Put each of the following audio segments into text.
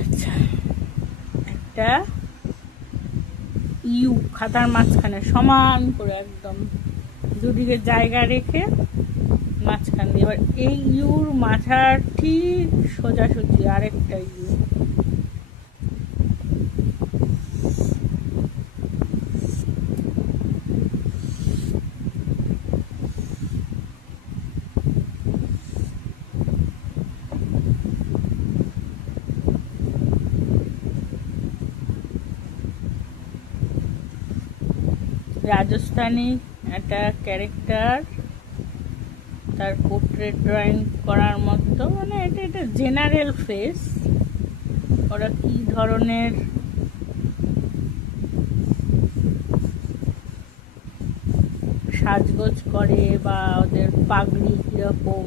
আচ্ছা, একটা ইউ খাতার মাঝখানে সমান করে একদম দুদিকে জায়গা রেখে মাঝখান দিয়ে এবার এই ইউর মাথার ঠিক সোজাসুজি আরেকটা ইউ। রাজস্থানী একটা ক্যারেক্টার, তার পোর্ট্রেট ড্রয়িং করার মতো, মানে এটা জেনারেল ফেস। ওরা কি ধরনের সাজগোজ করে বা ওদের পাগড়ি কিরকম,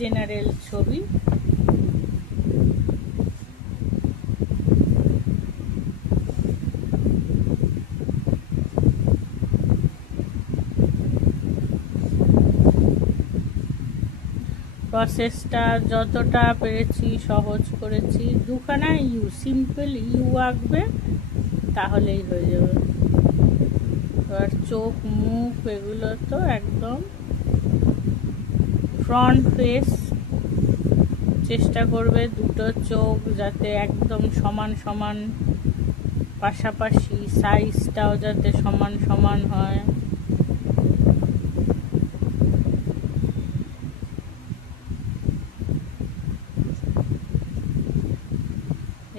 জেনারেল ছবি। প্রসেসটা যতটা পেরেছি সহজ করেছি। দুখানা ইউ, সিম্পল ইউ আঁকবে, তাহলেই হয়ে যাবে। এবার চোখ মুখ এগুলো তো একদম ফ্রন্ট ফেস, চেষ্টা করবে দুটো চোখ যাতে একদম সমান সমান, পাশাপাশি সাইজটাও যাতে সমান সমান হয়।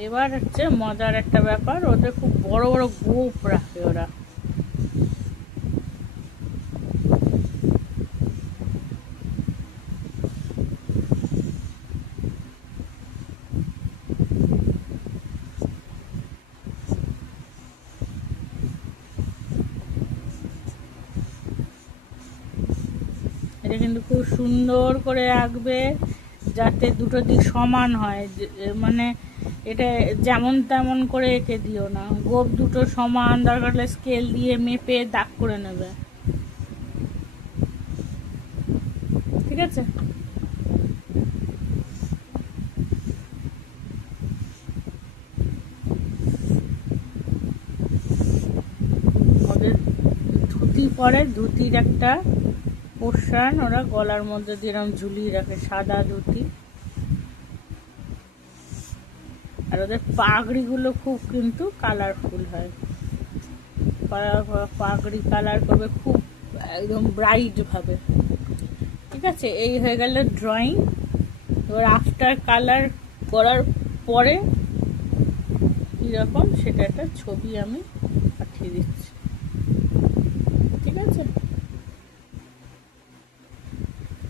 এবার হচ্ছে মজার একটা ব্যাপার, ওদের খুব বড় বড় গোপ রাখে ওরা। এটা কিন্তু খুব সুন্দর করে আঁকবে যাতে দুটো দিক সমান হয়, মানে এটা যেমন তেমন করে এঁকে দিও না। গোপ দুটো সমান, দরকার হলে স্কেল দিয়ে মেপে দাগ করে নেবে, ঠিক আছে? ওদের ধুতি পরে, ধুতির একটা পোর্শন ওরা গলার মধ্যে দিয়ে এরকম ঝুলিয়ে রাখে, সাদা ধুতি। আর ওদের পাগড়িগুলো খুব কিন্তু কালারফুল হয়, পাগড়ি কালার করবে খুব একদম ব্রাইট ভাবে, ঠিক আছে? এই হয়ে গেল ড্রয়িং। এবার আফটার কালার করার পরে কীরকম সেটা একটা ছবি আমি পাঠিয়ে দিচ্ছি।